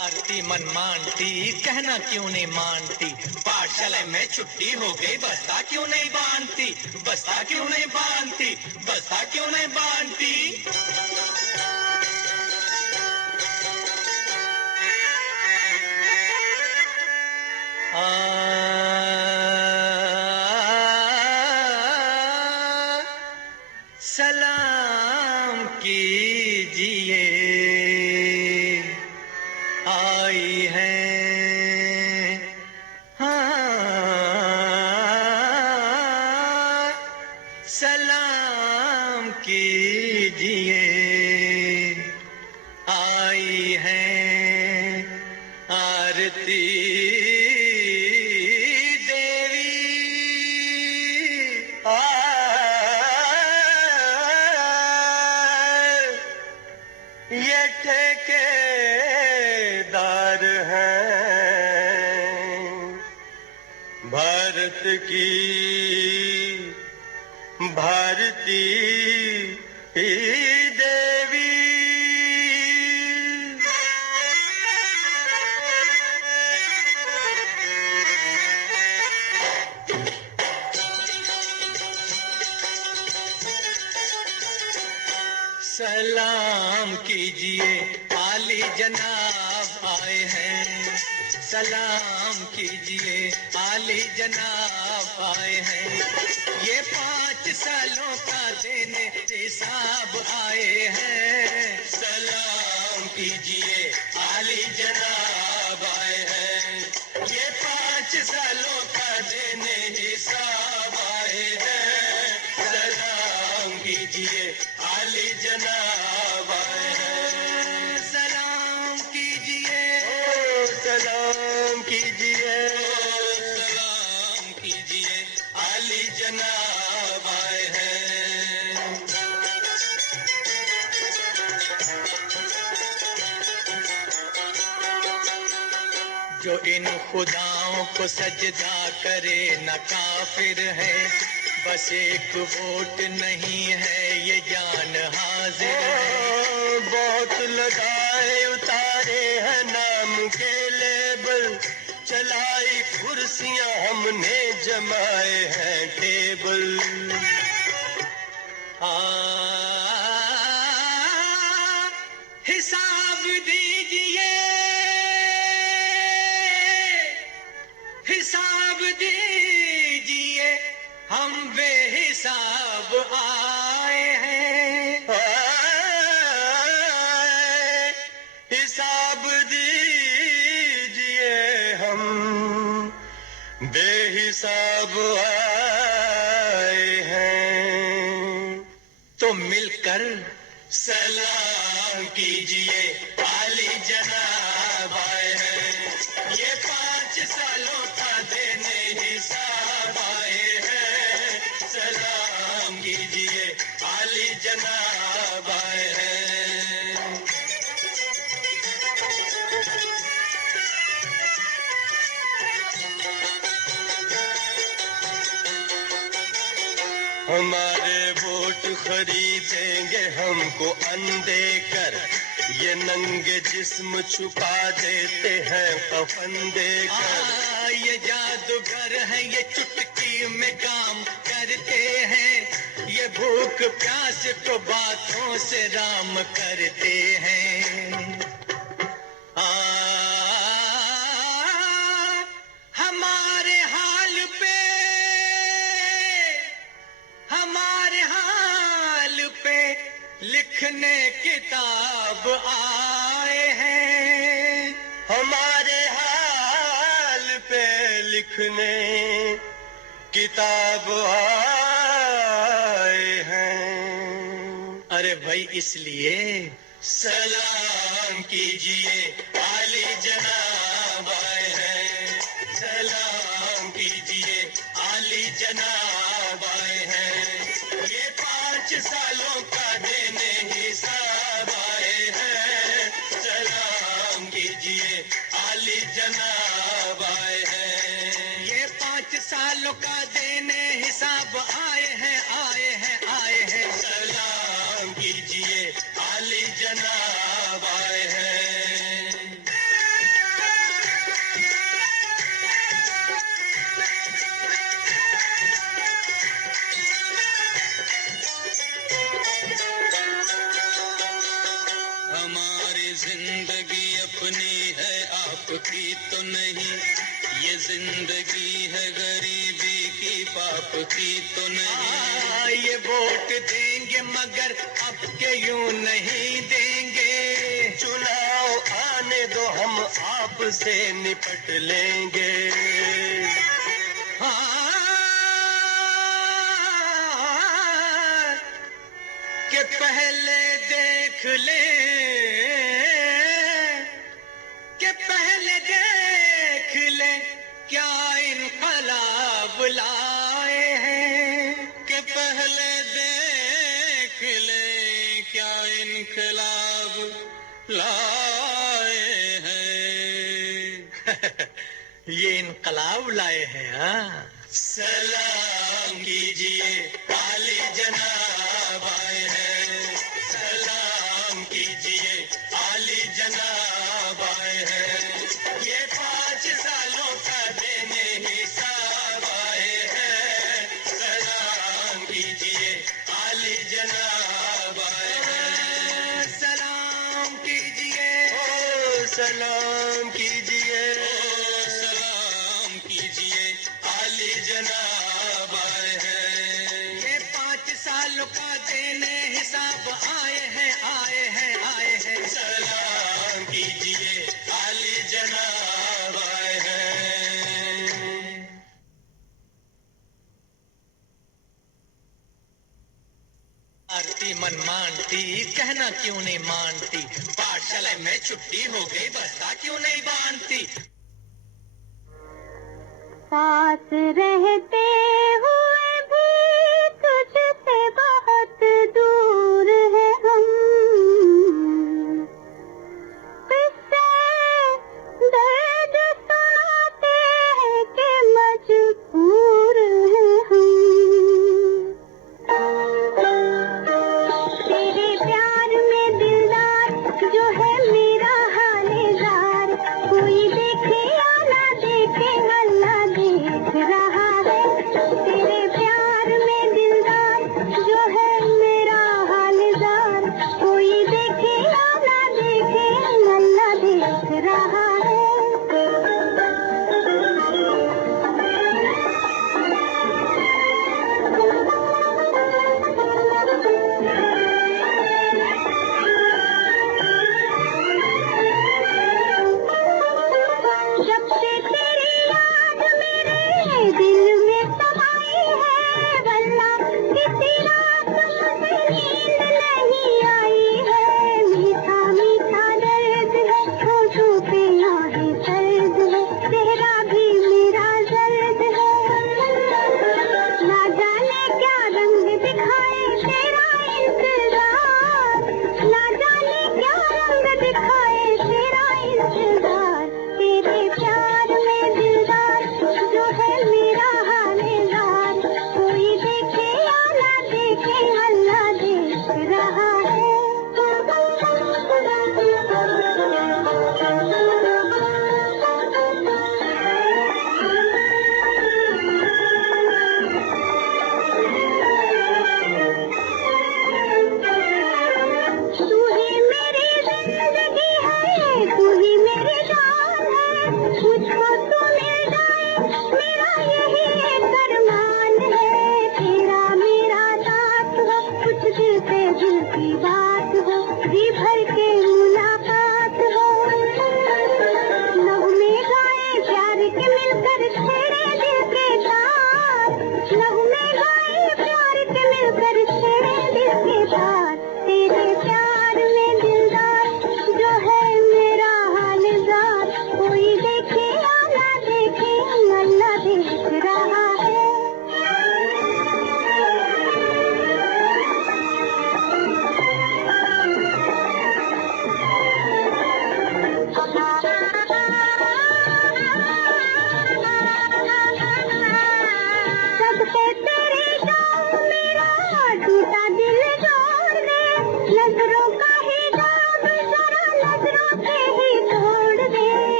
आरती मन मानती कहना क्यों नहीं मानती, पाठशाला में छुट्टी हो गई बस्ता क्यों नहीं बांधती, बस्ता क्यों नहीं बांधती, बस्ता क्यों नहीं बांधती। सलाम कीजिए आई है, सलाम कीजिए आई है आरती ये ठेकेदार हैं भारत की भारती देवी। सलाम कीजिए आली जनाब आए हैं, सलाम कीजिए आली जनाब आए हैं, ये 5 सालों का देने हिसाब आए हैं। सलाम कीजिए आली जनाब आए हैं, ये 5 सालों का देने हिसाब आए हैं। सलाम कीजिए आली जनाब आए हैं, सलाम कीजिए, सलाम कीजिए, सलाम कीजिए आली जनाब आए हैं। जो इन खुदाओं को सजदा करे न काफिर है, बस एक वोट नहीं है ये जान हाजिर है। बहुत लगाए उतारे हैं नाम के लेबल, चलाई कुर्सियां हमने जमाए हैं टेबल। हिसाब दीजिए, हिसाब दीजिए हम बेहिसाब आए हैं। हिसाब दीजिए हम बेहिसाब आए हैं। तो मिलकर सलाम कीजिए आली जनाब आए हैं, ये 5 सालों का देने हिसाब आए हैं। सलाम कीजिए आली जनाब आए हैं। हमारे वोट खरीदेंगे हमको अंधे कर, ये नंगे जिस्म छुपा देते हैं कफन देकर। ये जादूगर है, ये चुटकी में काम करते हैं, ये भूख प्यास को बातों से राम करते हैं। हमारे हाल पे, हमारे हाल पे लिखने किताब आए हैं। हमारे हाल पे लिखने किताब आए हैं। अरे भाई इसलिए सलाम कीजिए आली जनाब आए हैं, सलाम कीजिए आली जनाब आए हैं। ये 5 सालों का देने हिसाब आए हैं। सलाम कीजिए आली जनाब आए हैं, ये 5 सालों का देने हिसाब आए हैं, आए हैं, आए हैं। सलाम कीजिए आली जनाब आए हैं। जिंदगी है गरीबी की, पाप की तो नहीं। ये वोट देंगे मगर अब के यूं नहीं देंगे, चुनाव आने दो हम आपसे निपट लेंगे। के पहले देख ले, के पहले देख ले क्या इनकलाब लाए हैं, के पहले देख ले क्या इनकलाब लाए हैं। ये इनकलाब लाए हैं। हाँ, सलाम कीजिए आली जनाब आए हैं, सलाम कीजिए आली जनाब आए हैं, ये 5 सालों का देने हिसाब आए हैं, सलाम कीजिए आली जनाब आए हैं, सलाम कीजिए, ओ सलाम कीजिए, ओ सलाम कीजिए आली जनाब आए हैं। ये 5 सालों का देने हिसाब आए हैं, आए हैं, आए हैं, सलाम कीजिए आली जनाब आए हैं। आरती मन मानती, कहना क्यों नहीं मानती, पाठशाला में छुट्टी हो गई बस्ता क्यों नहीं बांधती। पास रहते हुए भी तुझसे बहुत दूर है हम, किससे दर्द सुनाते हैं कि मजबूर है हम। तेरे प्यार में दिलदार जो है मेरा हालेदार, कोई देखे या ना देखे अल्लाह देख रहा है। तेरे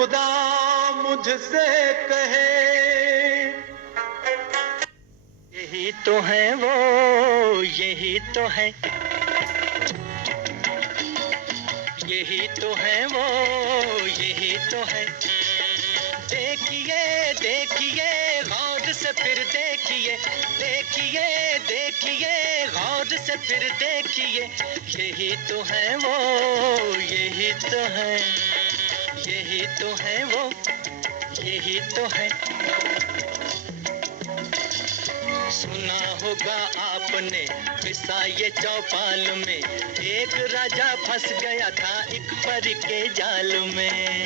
खुदा मुझसे कहे, यही तो है वो, यही तो है, यही तो है वो, यही तो है। देखिए देखिए गौर से फिर देखिए, देखिए देखिए गौर से फिर देखिए, यही तो है वो, यही तो है, यही तो है वो, यही तो है। सुना होगा आपने किस्सा ये चौपाल में, एक राजा फंस गया था एक परी के जाल में।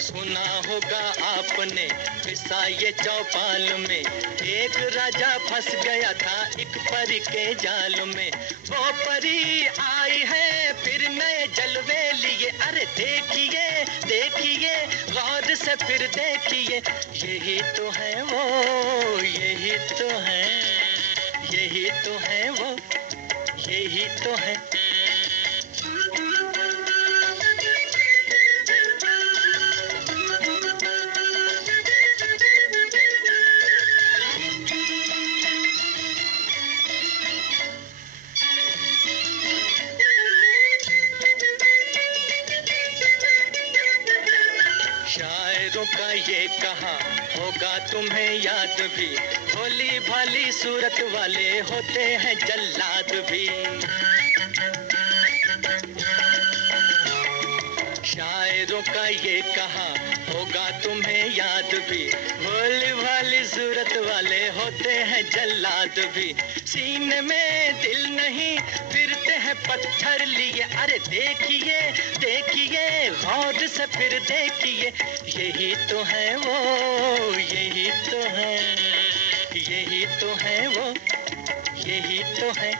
सुना होगा आपने किस्सा ये चौपाल में, एक राजा फंस गया था एक परी के जाल में। वो परी आई है फिर नए जलवे लिए, अरे देखिए देखिए गौर से फिर देखिए, यही तो है वो, यही तो है, यही तो है वो, यही तो है। शायरों का ये कहा होगा तुम्हें याद भी, भोली भाली सूरत वाले होते हैं जल्लाद भी। शायरों का ये कहा होगा तुम्हें याद भी, भोली भाली सूरत वाले होते हैं जल्लाद भी। सीने में दिल नहीं फिरते हैं पत्थर लिए, अरे देखिए देखिए गौर से फिर देखिए, यही तो है वो, यही तो है, यही तो है वो, यही तो है।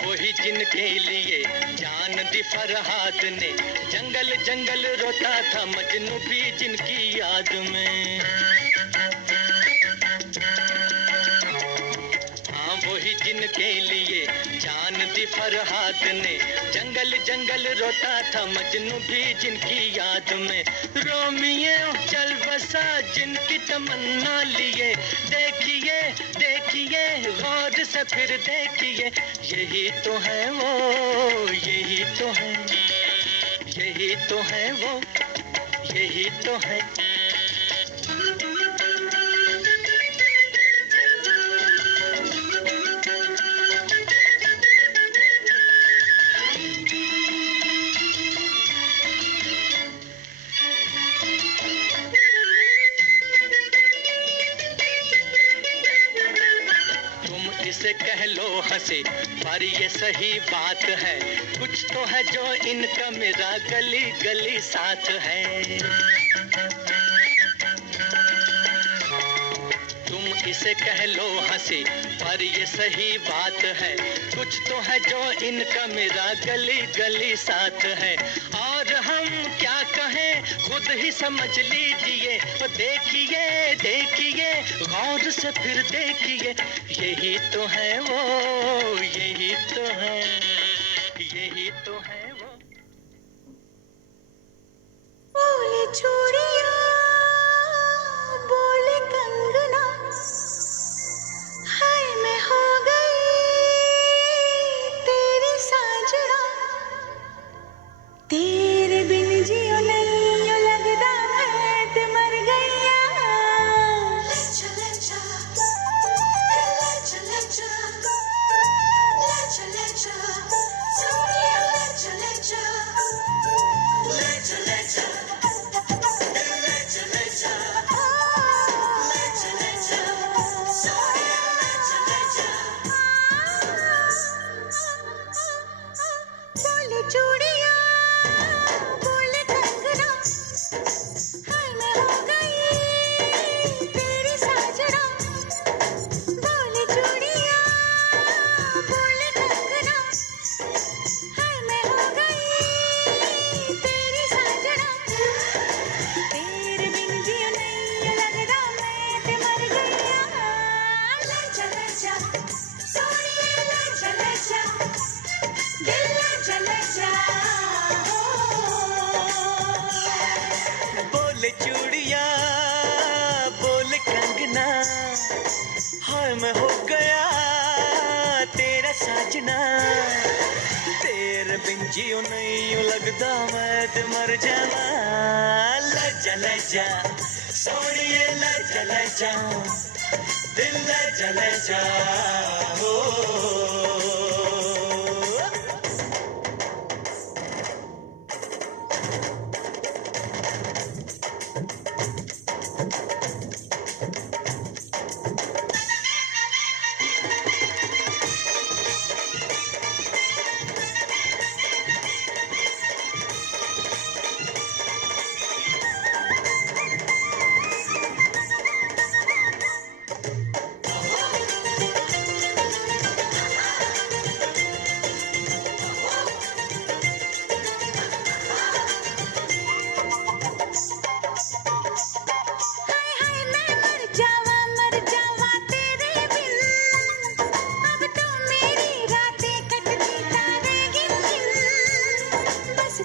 वही जिनके लिए जान दी फरहाद ने, जंगल जंगल रोता था मजनू भी जिनकी याद में। हाँ वही जिनके लिए जान दी फरहाद ने, जंगल जंगल रोता था मजनू भी जिनकी याद में। रोमियो चल बसा जिनकी तमन्ना लिए, देखिए देखिए गौर से फिर देखिए, यही तो है वो, यही तो है, यही तो है वो, यही तो है। इसे कह लो हंसे पर ये सही बात है, कुछ तो है जो इनका मेरा गली गली साथ है। तुम इसे कह लो हंसी पर ये सही बात है, कुछ तो है जो इनका मेरा गली गली साथ है। और हम क्या कहें खुद ही समझ लीजिए, तो देखिए देखिए गौर से फिर देखिए, यही तो है वो, यही तो है, यही तो है वो। बोले चूड़िया बोले कंगना, हाय मैं हो गई तेरी साजना, तेरे बिन जियो नहीं लगदा मैं ते मर गईया। बोले चूड़िया बोले कंगना, हाय मैं हो गई तेरी साजना, बोले चूड़िया बोले कंगना, हाय मैं हो साजना तेरे बिन जियो नहीं यूं लगदा मैं ते मर जाना लजा लजा सोनिए लजा लजा दिल लजा लजा हो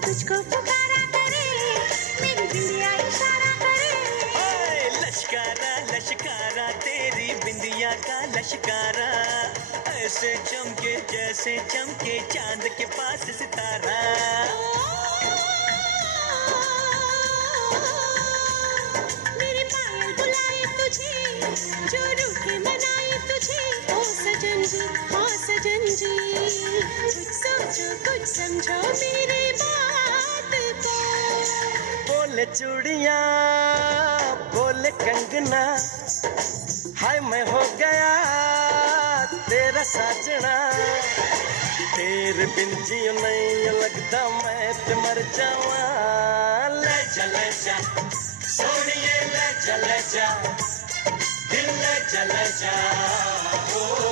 तुझको पुकारा करे मेरी बिंदिया इशारा करे लश्कारा लश्कारा तेरी बिंदिया का लश्कारा ऐसे चमके जैसे चमके चांद के पास सितारा मेरे पायल बुलाए तुझे जो रूठे मनाए तुझे ओ सजन जी हाँ सजन जी कुछ सोचो कुछ समझो मेरे बोले चूड़िया बोले कंगना हाय मैं हो गया तेरा साजना तेरे बिन जियो नहीं लगता मैं तो मर जावा लजा लजा सोनिए लजा लजा दिल लजा लजा ओ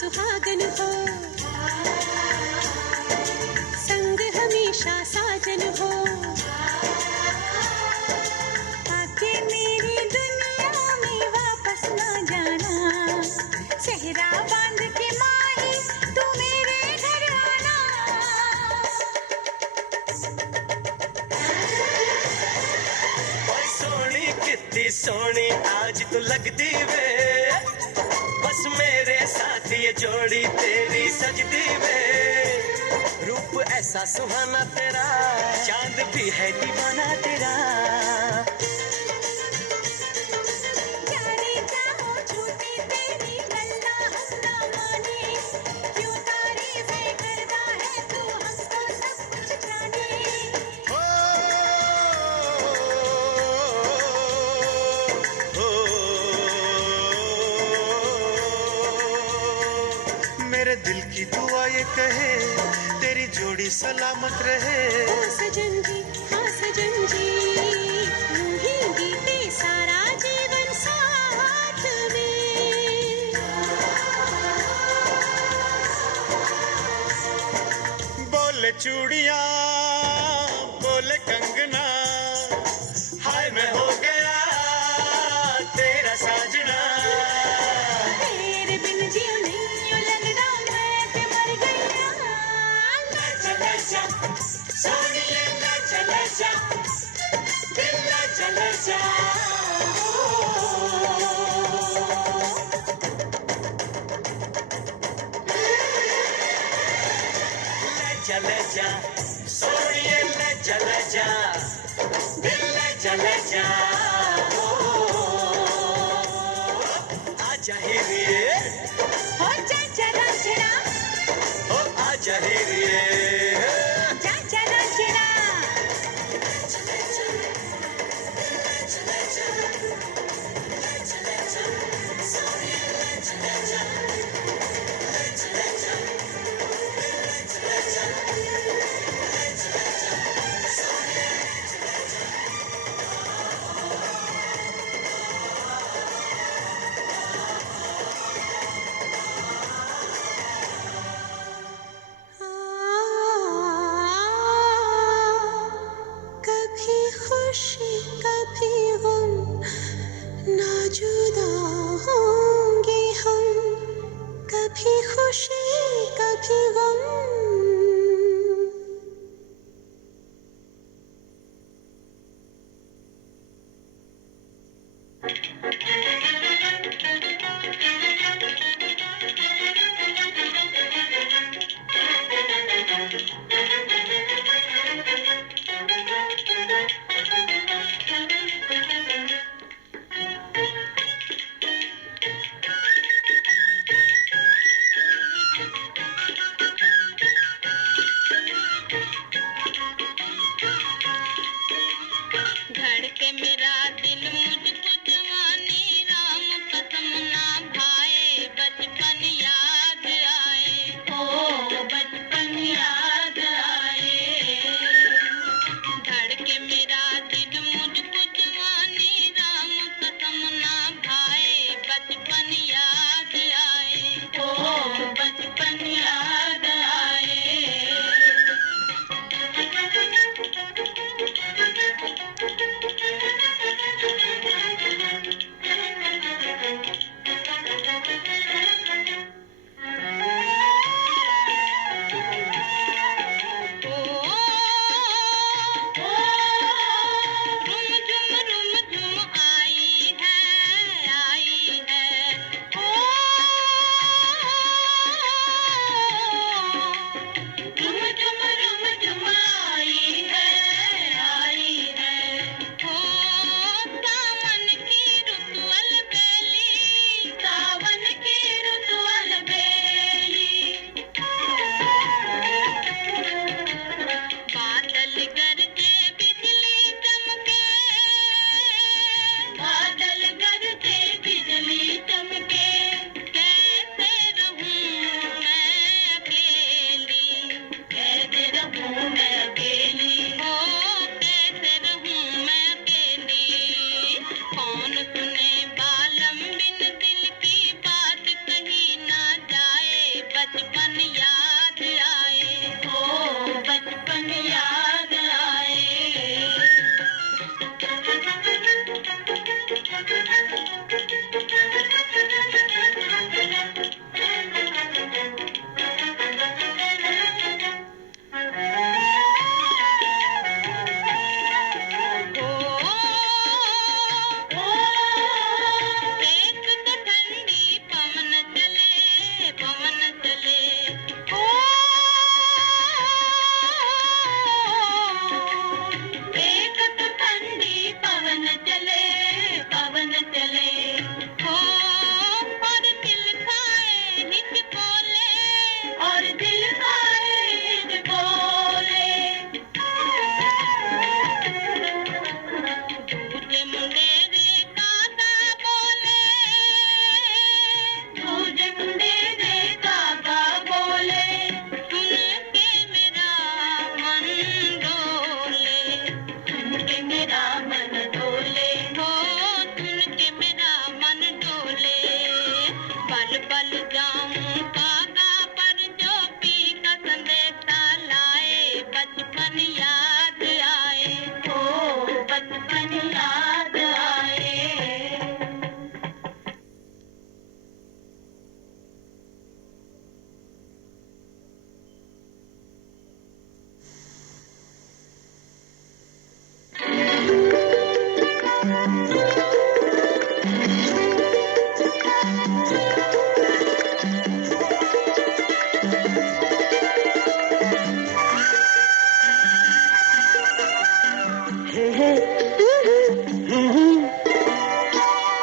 सुहागन हो संग हमेशा साजन हो आके मेरी दुनिया में वापस ना जाना सेहरा बांध के माही तू मेरे घर आना सोनी कितनी सोनी आज तू लगती वे बस मेरे साथ ये जोड़ी तेरी सजदी वे रूप ऐसा सुहाना तेरा चांद भी है दीवाना तेरा जाने चाहो झूठी तेरी गल्ला हम ना माने क्यों तारीफें करता है तू हमको सब कुछ जाने मेरे दिल की दुआ ये कहे तेरी जोड़ी सलामत रहे ओ सजन जी हाँ सजन जी यूं ही बीते सारा जीवन साथ में बोले चूड़िया बोले कंगना हाय मैं हो गया तेरा साजना तेरे बिन जियो नहीं यूं लगदा मैं ते मर गया लजा लजा सोनिए लजा लजा दिल लजा लजा लजा लजा सोनिए लजा लजा दिल लजा लजा आजा हीरे हो जा चला चला ओ आजा हीरे जा चला चला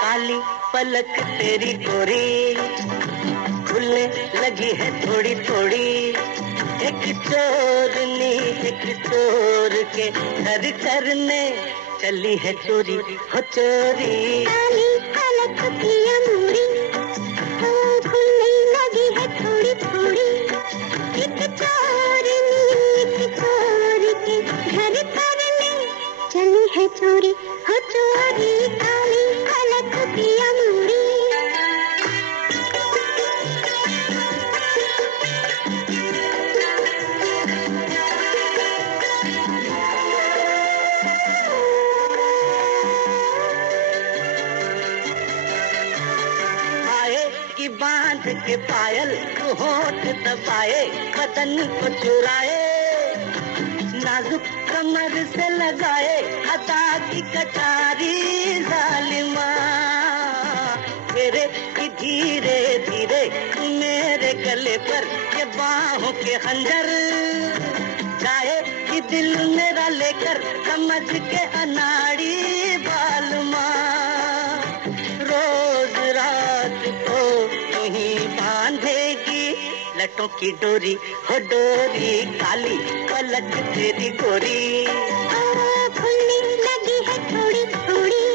काली पलक तेरी गोरी खुलने लगी है थोड़ी थोड़ी, एक चोरनी एक चोर के घर करने चली है चोरी हो चोरी। काली पलक की अमूरी खुलने लगी है थोड़ी थोड़ी, एक चोरनी एक चोर के घर करने चली है चोरी हो चोरी। काली पलक की अमूरी। बांध के पायल होठ दबाए बदन को चुराए, नाजुक कमर से लगाए अदा की कटारी जालिमा, तेरे की धीरे धीरे मेरे गले पर ये बाहों के खंजर, चाहे कि दिल मेरा लेकर समझ के अनाड़ी बालमा, रोज रात को बांधेगी लटों की डोरी हो डोरी, काली पलक तेरी गोरी। खुलने लगी है थोड़ी थोड़ी,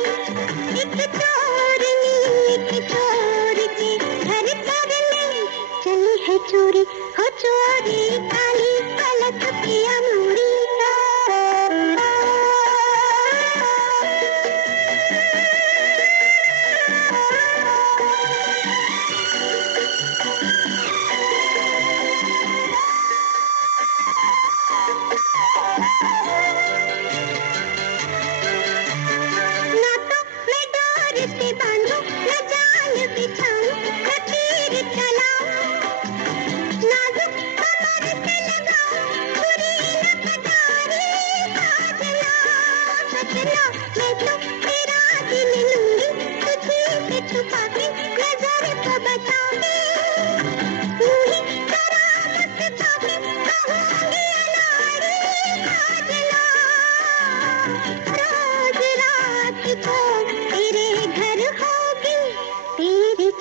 एक चोरनी एक चोर के घर करने चली है चोरी हो चोरी। काली पलक की अमूरी।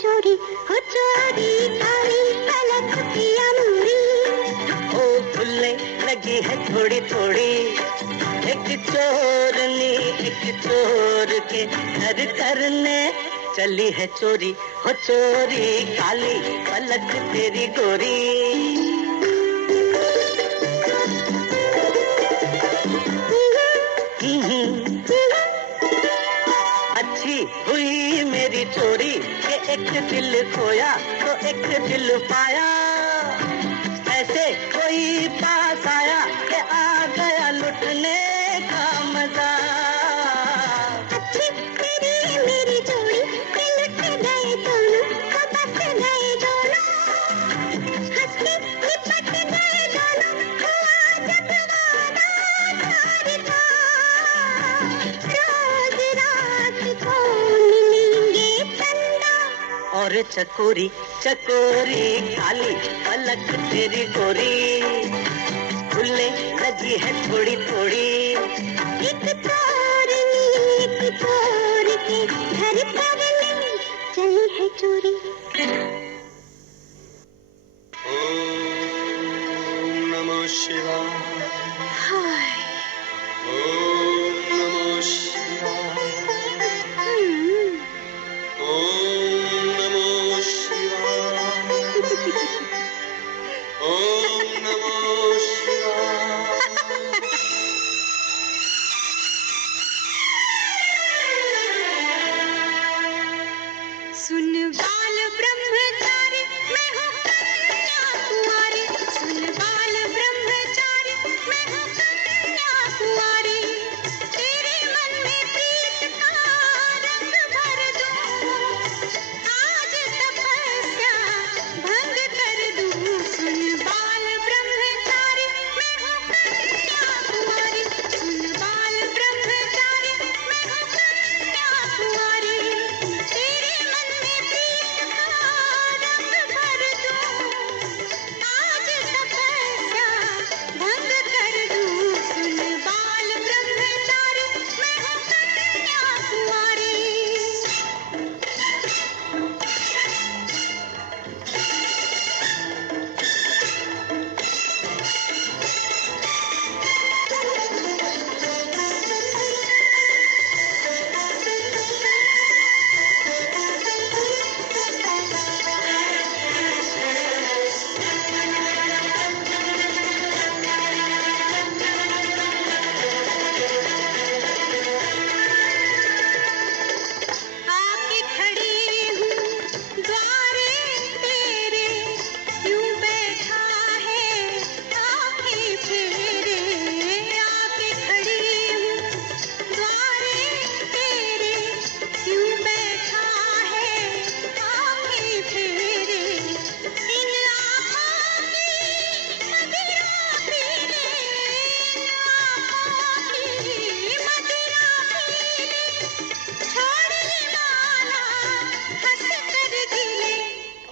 चोरी हो चोरी, काली पलक की अमूरी। ओ खुलने लगी है थोड़ी थोड़ी, एक चोरनी एक चोर के घर करने चली है चोरी हो चोरी, काली पलक तेरी गोरी। अच्छी हुई मेरी चोरी के एक दिल खोया तो एक दिल पाया, ऐसे कोई पास आया कि आ गया लुटने का मजा। अच्छी तेरी मेरी जोड़ी के लुट गए दोनों, तो बस गए दोनों, हंस के लिपट गए दोनों, हुआ जब वादा प्यार का, रोज रात को मिलेंगे चंदा और चकोरी चकोरी, काली पलक तेरी गोरी, खुलने लगी है थोड़ी थोड़ी, एक चोरनी एक चोर के घर करने चली है चोरी। ओम नमः शिवाय। हाय ओम नमः शिवाय। ओम नमः शिवाय। ओम नमः शिवाय। सुन बाल ब्रह्मचारी मैं हूँ कन्याकुमारी, सुन बाल ब्रह्मचारी मैं हूँ कन्याकुमारी।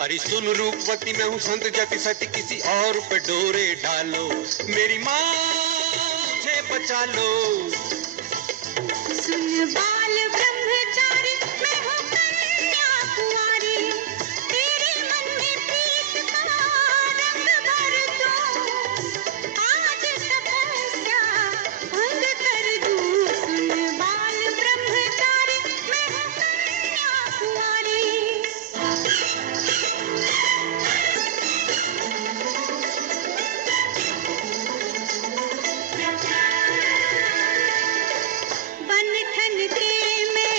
अरे सुन रूपवती मैं हूँ संत जति सती, किसी और पे डोरे डालो, मेरी माँ मुझे बचा लो। सुन बाल ब्रह्मचारी मैं हूँ कन्या कुंवारी, तेरे मन में प्रीत का रंग भर दूं, आज तपस्या भंग कर दूं। सुन बाल ब्रह्मचारी मैं हूँ कन्या कुंवारी। बनठन के मैं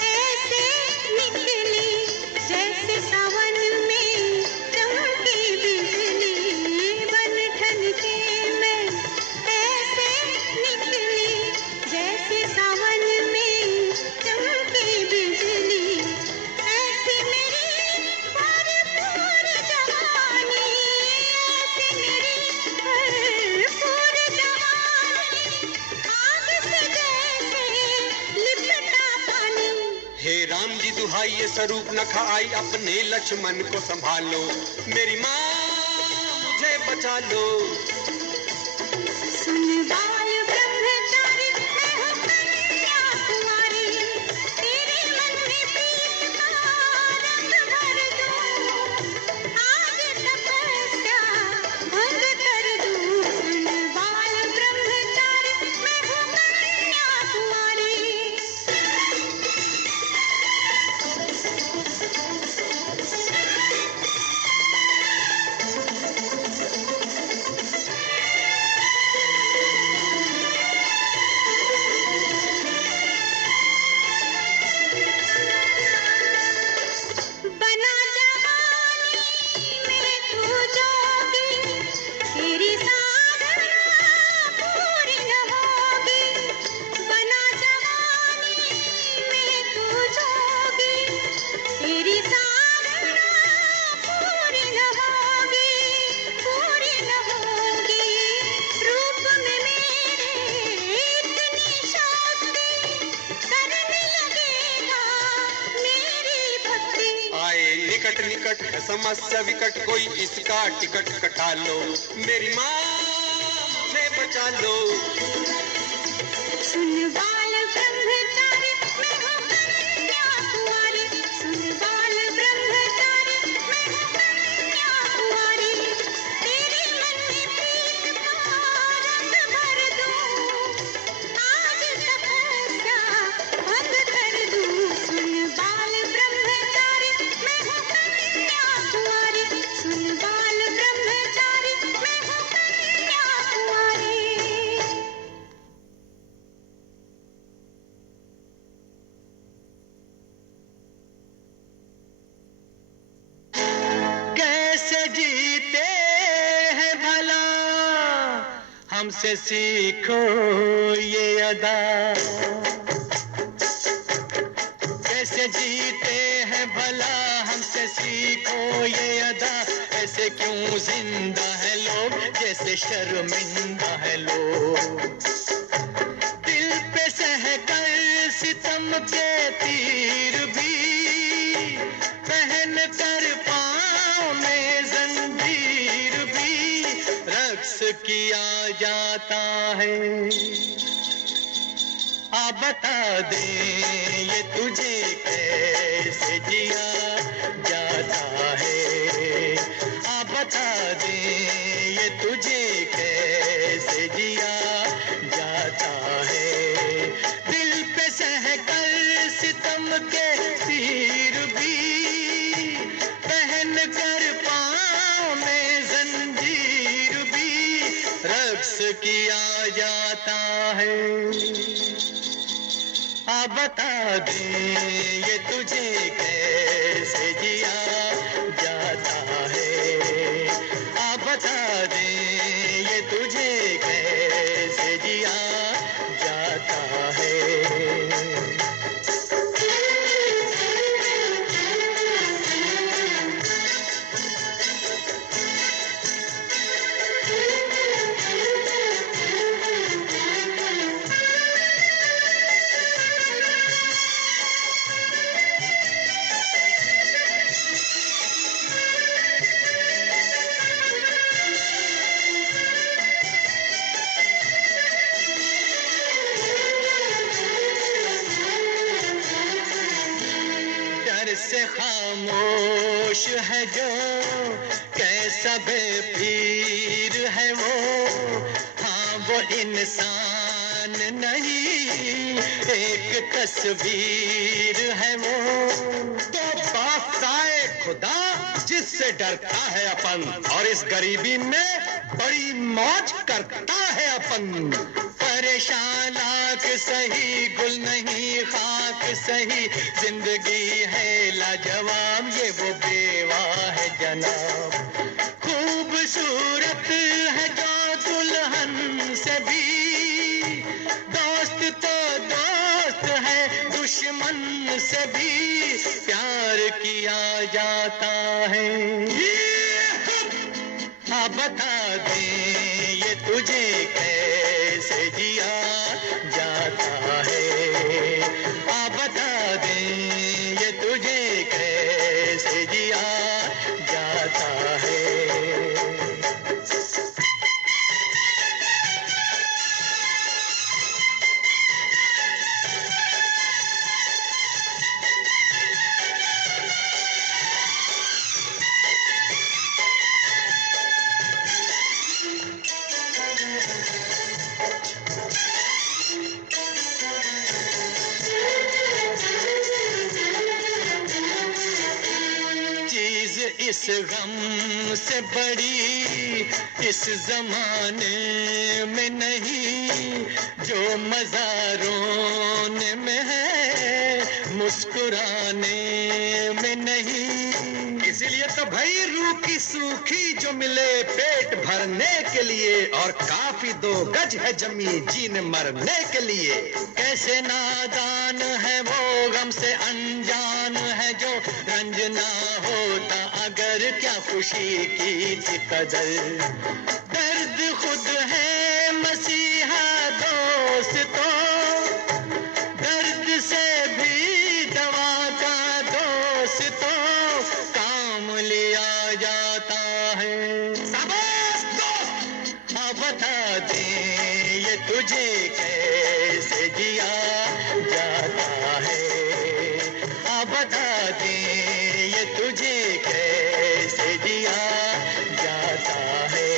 ऐसे निकली, जैसे सावन में चमकी बिजली। बनठन के मैं ऐसे निकली, जैसे सावन में चमकी बिजली। ऐसी मेरी भरपूर जवानी, ऐसी मेरी भरपूर जवानी, आग से जैसे लिपटा पानी। हे राम जी दुहाई ये स्वरूप न खाई, अपने लक्ष्मण को संभालो, मेरी माँ मुझे बचा लो। सुन बाल ब्रह्मचारी मैं हूँ कन्या कुंवारी, तेरे मन में प्रीत का रंग भर दूं, आज तपस्या भंग कर दूं। सुन बाल ब्रह्मचारी मैं हूँ कन्या कुंवारी। बना जवानी में तू जोगी, तेरी साधना पूरी न होगी। बना जवानी में तू जोगी, तेरी साधना पूरी न होगी, पूरी न होगी। रूप में मेरे इतनी शक्ति, करने लगेगा मेरी भक्ति। आए निकट निकट है समस्या विकट, कोई इसका टिकट कटा लो, मेरी माँ मुझे बचा लो। सुन बाल ब्रह्मचारी मैं हूँ कन्या कुंवारी, सुन बाल ब्रह्मचारी मैं हूँ कन्या कुंवारी, तेरे मन में प्रीत का रंग भर दूं, आज तपस्या भंग कर दूं। सुन बाल ब्रह्मचारी मैं हूँ कन्या कुंवारी, सुन बाल ब्रह्मचारी मैं हूँ कन्या कुंवारी। कैसे जीते हैं भला, हमसे सीखो ये अदा। कैसे जीते हैं भला, हमसे सीखो ये अदा। ऐसे क्यों जिंदा है लोग, जैसे शर्मिंदा है लोग। दिल पे सहकर सितम के तीर भी, पहन कर पाँव में जंजीर भी, रक्स किया जाता है। आ बता दे ये तुझे कैसे जिया जाता है। आ बता दे ये तुझे कैसे जिया जाता है। दिल पे सहकर सितम के तीर भी, पहन कर पाँव में जंजीर भी, रक्स किया जाता है। आ बता दे ये तुझे कैसे जिया जाता है। आ बता दे ये तुझे कैसे जिया जाता है। खामोश है जो, कैसा बेपीर है वो, हाँ वो इंसान नहीं एक तस्वीर है वो। तो बादशाह खुदा जिससे डरता है अपन, और इस गरीबी में बड़ी मौज करता है अपन। परेशान लाख सही, गुल नहीं खाक सही, जिंदगी है लाजवाब, ये वो बेवा है जनाब। खूबसूरत है जो दुल्हन से भी, दोस्त तो दोस्त है दुश्मन से भी, प्यार किया जाता है। हाँ बता दे ये तुझे कैसे जिया जाता है, हाँ बता दे ये तुझे कैसे जिया जाता है। इस गम से बड़ी इस जमाने में नहीं, जो मज़ा रोने में है मुस्कुराने में नहीं। इसीलिए तो भाई रूखी सूखी जो मिले पेट भरने के लिए, और काफी 2 गज है जमी जीने मरने के लिए। कैसे नादान है वो गम से अनजान है जो, रंज ना होता अगर क्या खुशी की थी कदर। दर्द खुद है मसीहा दोस्तों, दर्द से भी दवा का दोस्तों काम लिया जाता है। शाबाश दोस्त। हाँ बता दे ये तुझे कैसे जिया जाता है, हाँ बता दे ये तुझे कैसे जिया जाता है।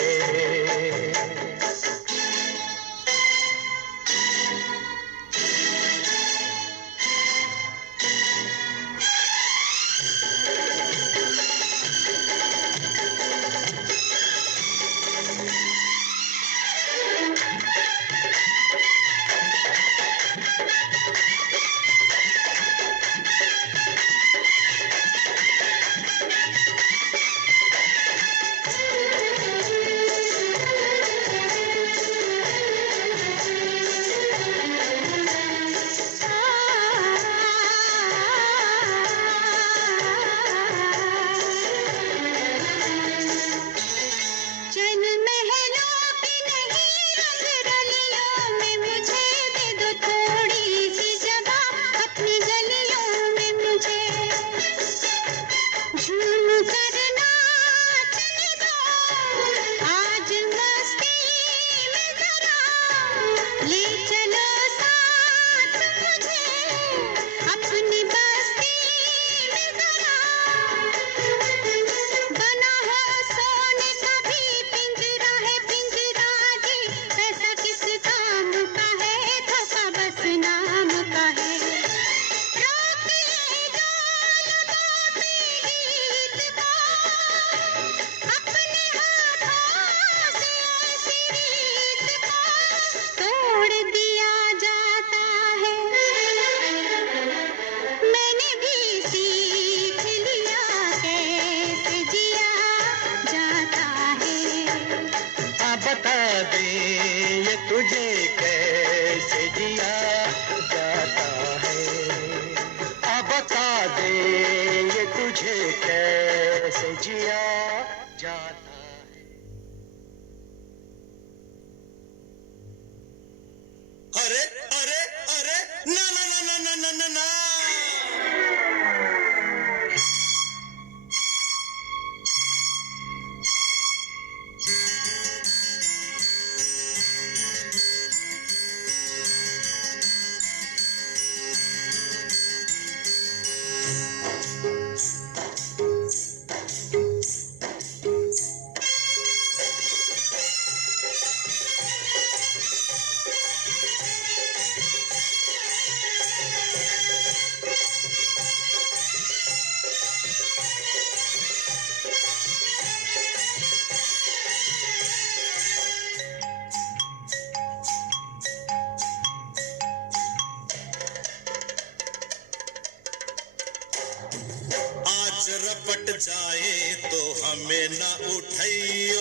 हमें ना उठाइयो,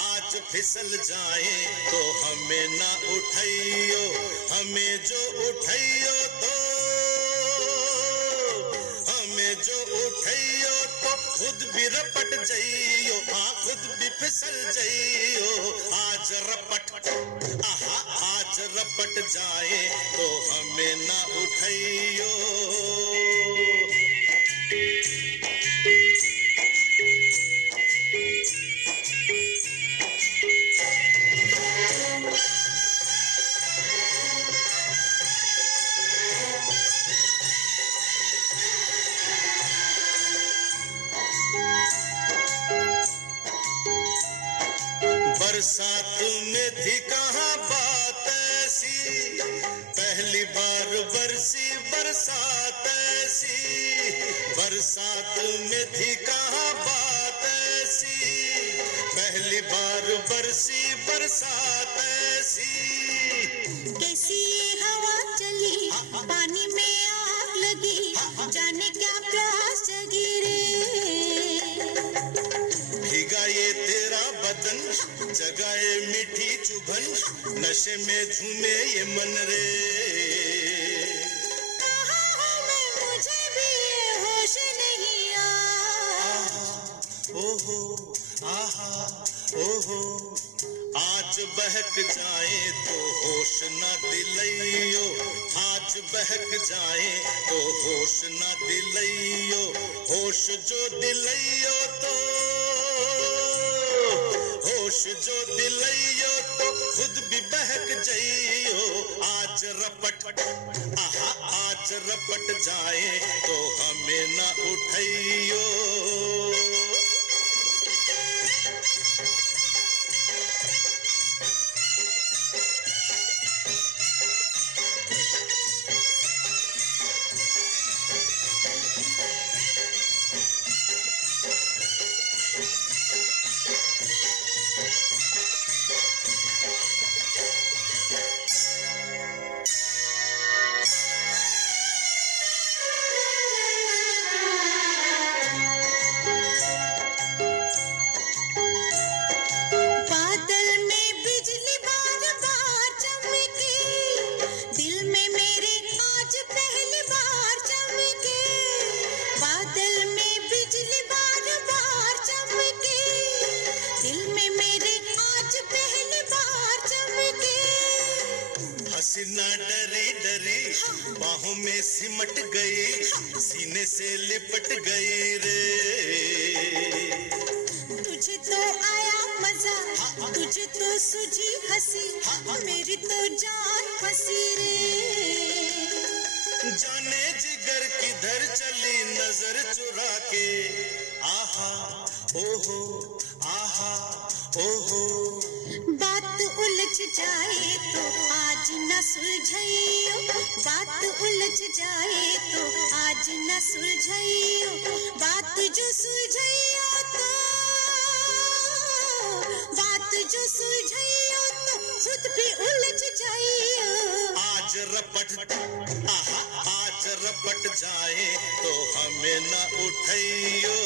आज फिसल जाए तो हमें ना उठाइयो, हमें जो उठाइयो तो खुद भी रपट जाइयो, हाँ खुद भी फिसल जाइयो, आज रपट जाए तो हमें ना उठाइयो। बरसात में थी कहाँ बात ऐसी, पहली बार बरसी बरसात ऐसी, बरसात में थी कहाँ बात ऐसी, पहली बार बरसी बरसात ऐसी। कैसी हवा चली, पानी में आग लगी, जाने क्या प्यास जगी रे। भीगा ये तेरा बदन, जगाए मीठी चुभन, नशे में झूमे ये मन रे। कहाँ हूँ मैं, मुझे भी ये होश नहीं आ। ओहो आहा ओहो, आज बहक जाए तो होश न दिलइयो, आज बहक जाए तो होश न दिलइयो, होश जो दिलइयो तो खुद भी बहक जाइयो, आज रपट जाए तो हमें न उठाइयो। हसीना डरी डरी बाहों में सिमट गई, सीने से लिपट गई रे। तुझे तो आया मजा, तुझे तो सूझी हंसी, मेरी तो जान फंसी रे। जाने जिगर किधर चली नजर चुरा के, आहा ओहो आहा ओहो। बात उलझ जाए तो आज न सुलझाइयो, बात उलझ जाए तो आज न सुलझाइयो, बात जो सुलझाइयो तो खुद भी उलझ जाइयो। आज रपट जाए तो हमें न उठाइयो।